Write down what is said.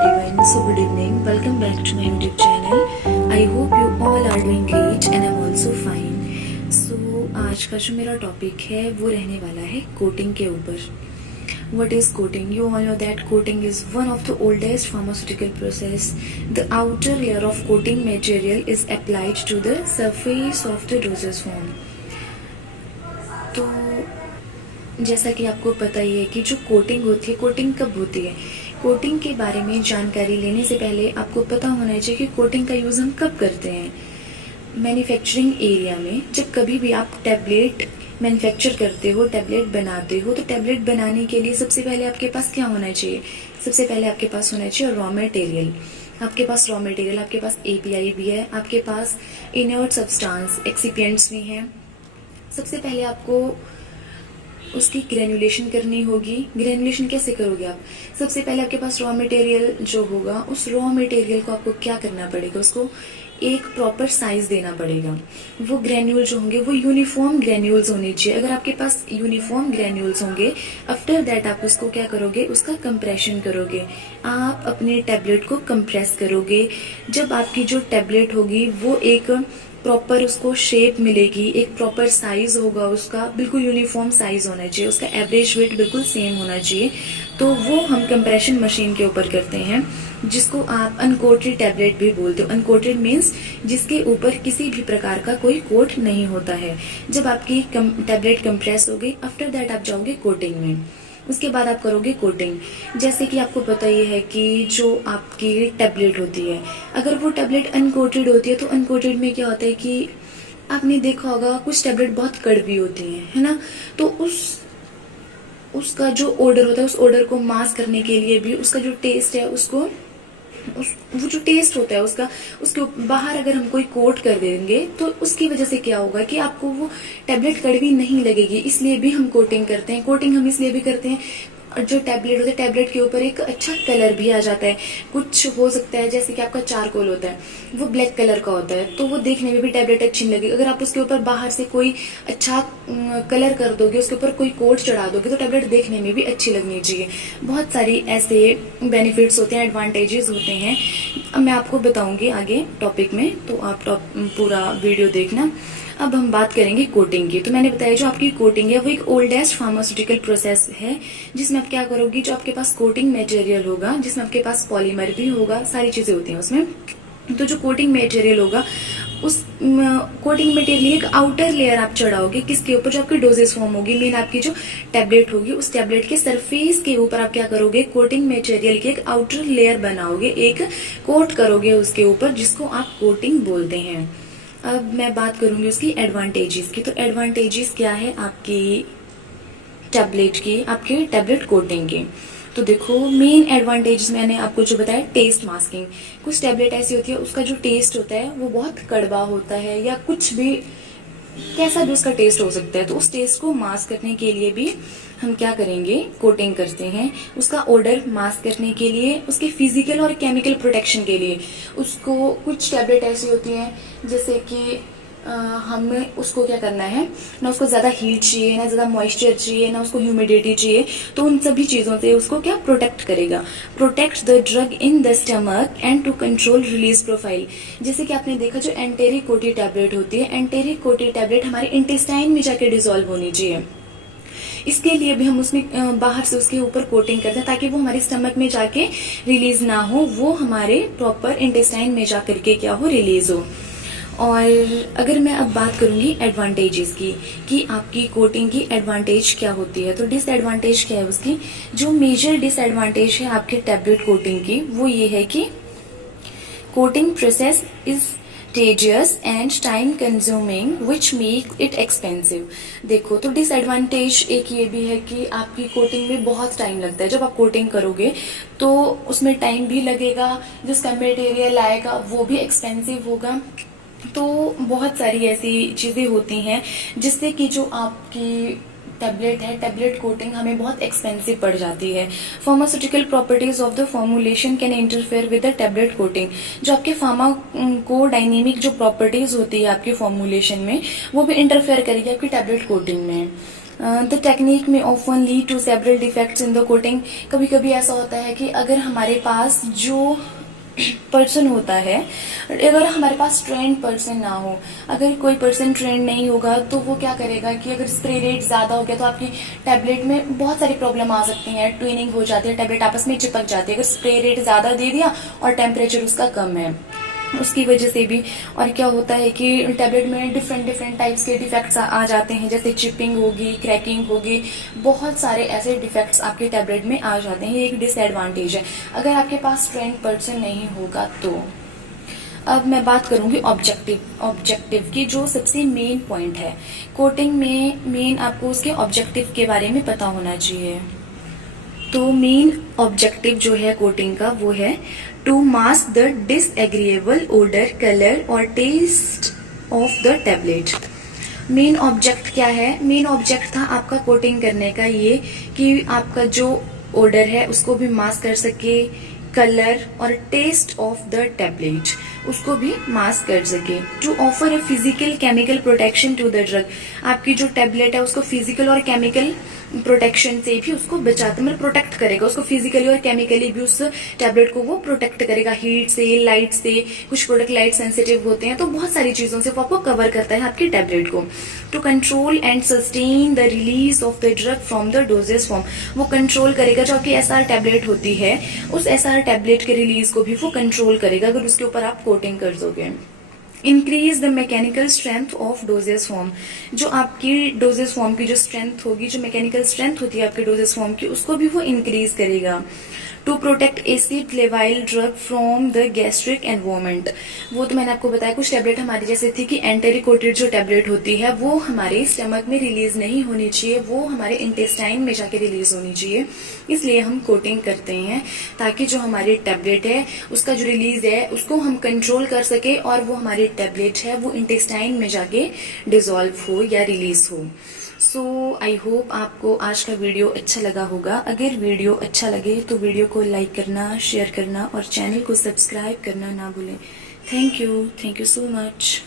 everyone, so good evening. Welcome back to my YouTube channel. I hope you all are doing great and I'm also fine. So आज का जो मेरा topic है वो रहने वाला है कोटिंग के ऊपर. What is coating? You all know that coating is one of the oldest pharmaceutical process. The outer layer of coating material is applied to the surface of the dosage form. तो जैसा कि आपको पता ही है कि जो कोटिंग होती है, कोटिंग कब होती है. कोटिंग के बारे में जानकारी लेने से पहले आपको पता होना चाहिए कि कोटिंग का यूज़ हम कब करते हैं. मैन्युफैक्चरिंग एरिया में जब कभी भी आप टैबलेट मैन्युफैक्चर करते हो, टैबलेट बनाते हो, तो टैबलेट बनाने के लिए सबसे पहले आपके पास क्या होना चाहिए. सबसे पहले आपके पास होना चाहिए रॉ मटेरियल. आपके पास रॉ मटेरियल, आपके पास एपीआई भी है, आपके पास इनर्ट सब्सटेंस एक्सिपिएंट्स भी हैं. सबसे पहले आपको उसकी ग्रेनुलेशन करनी होगी. ग्रेनुलेशन कैसे करोगे आप. सबसे पहले आपके पास रॉ मटेरियल जो होगा, उस रॉ मटेरियल को आपको क्या करना पड़ेगा, उसको एक प्रॉपर साइज देना पड़ेगा. वो ग्रेन्यूल जो होंगे वो यूनिफॉर्म ग्रेन्यूल्स होने चाहिए. अगर आपके पास यूनिफॉर्म ग्रेन्यूल्स होंगे, आफ्टर दैट आप उसको क्या करोगे, उसका कंप्रेशन करोगे. आप अपने टैबलेट को कंप्रेस करोगे. जब आपकी जो टैबलेट होगी वो एक प्रॉपर उसको शेप मिलेगी, एक प्रॉपर साइज होगा, उसका बिल्कुल यूनिफॉर्म साइज होना चाहिए, उसका एवरेज वेट बिल्कुल सेम होना चाहिए. तो वो हम कंप्रेशन मशीन के ऊपर करते हैं, जिसको आप अनकोटेड टैबलेट भी बोलते हो. अनकोटेड मीन्स जिसके ऊपर किसी भी प्रकार का कोई कोट नहीं होता है. जब आपकी टैबलेट कंप्रेस हो गई, आफ्टर दैट आप जाओगे कोटिंग में. उसके बाद आप करोगे कोटिंग. जैसे कि आपको पता ही है कि जो आपकी टैबलेट होती है, अगर वो टैबलेट अनकोटेड होती है तो अनकोटेड में क्या होता है कि आपने देखा होगा कुछ टैबलेट बहुत कड़वी होती हैं, है ना. तो उसका जो ऑर्डर होता है, उस ऑर्डर को मास्क करने के लिए भी उसका जो टेस्ट है, उसको वो जो टेस्ट होता है उसके बाहर अगर हम कोई कोट कर देंगे तो उसकी वजह से क्या होगा कि आपको वो टैबलेट कड़वी नहीं लगेगी. इसलिए भी हम कोटिंग करते हैं. कोटिंग हम इसलिए भी करते हैं, जो टैबलेट होता है, टैबलेट के ऊपर एक अच्छा कलर भी आ जाता है. कुछ हो सकता है जैसे कि आपका चारकोल होता है, वो ब्लैक कलर का होता है, तो वो देखने में भी टैबलेट अच्छी नहीं लगेगी. अगर आप उसके ऊपर बाहर से कोई अच्छा कलर कर दोगे, उसके ऊपर कोई कोट चढ़ा दोगे, तो टैबलेट देखने में भी अच्छी लगनी चाहिए. बहुत सारी ऐसे बेनिफिट्स होते हैं, एडवांटेजेस होते हैं. अब मैं आपको बताऊंगी आगे टॉपिक में, तो आप पूरा वीडियो देखना. अब हम बात करेंगे कोटिंग की. तो मैंने बताया जो आपकी कोटिंग है वो एक ओल्डेस्ट फार्मास्यूटिकल प्रोसेस है, जिसमें आप क्या करोगी, जो आपके पास कोटिंग मटेरियल होगा, जिसमें आपके पास पॉलीमर भी होगा, सारी चीजें होती हैं उसमें. तो जो कोटिंग मटेरियल होगा, उस कोटिंग मटेरियल एक आउटर लेयर आप चढ़ाओगे. किसके ऊपर, जो आपकी डोजेस फॉर्म होगी, मेन आपकी जो टैबलेट होगी, उस टैबलेट के सरफेस के ऊपर आप क्या करोगे, कोटिंग मटेरियल की एक आउटर लेयर बनाओगे, एक कोट करोगे उसके ऊपर, जिसको आप कोटिंग बोलते हैं. अब मैं बात करूंगी उसकी एडवांटेजेस की. तो एडवांटेजेस क्या है आपकी टैबलेट की, आपके टैबलेट कोटिंग की. तो देखो मेन एडवांटेजेस मैंने आपको जो बताया, टेस्ट मास्किंग. कुछ टैबलेट ऐसी होती है, उसका जो टेस्ट होता है वो बहुत कड़वा होता है, या कुछ भी कैसा भी उसका टेस्ट हो सकता है. तो उस टेस्ट को मास्क करने के लिए भी हम क्या करेंगे, कोटिंग करते हैं. उसका ऑर्डर मास्क करने के लिए, उसके फिजिकल और केमिकल प्रोटेक्शन के लिए. उसको कुछ टैबलेट ऐसी होती हैं जैसे कि हमें उसको क्या करना है, ना उसको ज्यादा हीट चाहिए, ना ज्यादा मॉइस्चर चाहिए, ना उसको ह्यूमिडिटी चाहिए. तो उन सभी चीजों से उसको क्या प्रोटेक्ट करेगा. Protect the drug in the stomach and to control release profile. जैसे कि आपने देखा जो एंटेरिक कोटी टैबलेट होती है, एंटेरिक कोटी टैबलेट हमारे इंटेस्टाइन में जाके डिसॉल्व होनी चाहिए. इसके लिए भी हम उसमें बाहर से उसके ऊपर कोटिंग करते हैं, ताकि वो हमारे स्टमक में जाके रिलीज ना हो, वो हमारे प्रॉपर इंटेस्टाइन में जाकर के क्या हो, रिलीज हो. और अगर मैं अब बात करूंगी एडवांटेजेस की, कि आपकी कोटिंग की एडवांटेज क्या होती है, तो डिसएडवांटेज क्या है उसकी. जो मेजर डिसएडवांटेज है आपके टैबलेट कोटिंग की, वो ये है कि coating process is tedious and time consuming which make it expensive. देखो तो डिसएडवांटेज एक ये भी है कि आपकी कोटिंग में बहुत टाइम लगता है. जब आप कोटिंग करोगे तो उसमें टाइम भी लगेगा, जिसका मटेरियल आएगा वो भी एक्सपेंसिव होगा. तो बहुत सारी ऐसी चीजें होती हैं जिससे कि जो आपकी टैबलेट है, टैबलेट कोटिंग हमें बहुत एक्सपेंसिव पड़ जाती है. Pharmaceutical properties of the formulation can interfere with the tablet coating. जो आपके फार्माको डायनेमिक जो प्रॉपर्टीज होती है आपके फॉर्मुलेशन में, वो भी इंटरफेयर करेगी आपकी टैबलेट कोटिंग में. The technique may often lead to several defects in the coating. कभी कभी ऐसा होता है कि अगर हमारे पास जो पर्सन होता है, अगर हमारे पास ट्रेंड पर्सन ना हो, अगर कोई पर्सन ट्रेंड नहीं होगा तो वो क्या करेगा कि अगर स्प्रे रेट ज़्यादा हो गया तो आपकी टैबलेट में बहुत सारी प्रॉब्लम आ सकती हैं, ट्विनिंग हो जाती है, टैबलेट आपस में चिपक जाती है अगर स्प्रे रेट ज़्यादा दे दिया और टेम्परेचर उसका कम है, उसकी वजह से भी। और क्या होता है कि टैबलेट में डिफरेंट टाइप्स के डिफेक्ट्स आ जाते हैं, जैसे चिपिंग होगी, क्रैकिंग होगी, बहुत सारे ऐसे डिफेक्ट्स आपके टैबलेट में आ जाते हैं। ये एक डिसएडवांटेज है अगर आपके पास ट्रेंड पर्सन नहीं होगा तो। अब मैं बात करूंगी ऑब्जेक्टिव की, जो सबसे मेन पॉइंट है कोटिंग में। मेन आपको उसके ऑब्जेक्टिव के बारे में पता होना चाहिए। तो मेन ऑब्जेक्टिव जो है कोटिंग का वो है to mask the disagreeable odour, colour और taste of the tablet. Main object क्या है? मेन ऑब्जेक्ट था आपका कोटिंग करने का ये कि आपका जो ओडर है उसको भी मास्क कर सके, कलर और टेस्ट ऑफ द टैबलेट उसको भी मास्क कर सके। To offer a physical chemical protection to the drug. आपकी जो टैबलेट है उसको फिजिकल और केमिकल प्रोटेक्शन से भी उसको बचाते, मतलब प्रोटेक्ट करेगा उसको फिजिकली और केमिकली भी। उस टैबलेट को वो प्रोटेक्ट करेगा हीट से, लाइट से, कुछ प्रोडक्ट लाइट सेंसिटिव होते हैं तो बहुत सारी चीजों से वो आपको कवर करता है आपकी टैबलेट को। To control and sustain the release of the drug from the doses form. वो कंट्रोल करेगा, जो आपकी एसआर टैबलेट होती है उस एसआर टैबलेट के रिलीज को भी वो कंट्रोल करेगा अगर उसके ऊपर आप कोटिंग कर दोगे। Increase the mechanical strength of doses form. जो आपकी डोजेस फॉर्म की जो स्ट्रेंथ होगी, जो मैकेनिकल स्ट्रेंथ होती है आपके डोजेस फॉर्म की, उसको भी वो इंक्रीज करेगा। टू प्रोटेक्ट एसिड लेवाइल drug from the gastric environment. वो तो मैंने आपको बताया कुछ टैबलेट हमारी जैसे थी कि एंटेरी कोटेड जो टैबलेट होती है वो हमारे स्टमक में रिलीज नहीं होनी चाहिए, वो हमारे इंटेस्टाइन में जाके रिलीज होनी चाहिए। इसलिए हम कोटिंग करते हैं ताकि जो हमारी टैबलेट है उसका जो रिलीज है उसको हम कंट्रोल कर सके और वो हमारी टैबलेट है वो इंटेस्टाइन में जाके डिसॉल्व हो या रिलीज हो। सो आई होप आपको आज का वीडियो अच्छा लगा होगा। अगर वीडियो अच्छा लगे तो वीडियो को लाइक करना, शेयर करना और चैनल को सब्सक्राइब करना ना भूलें। Thank you so much.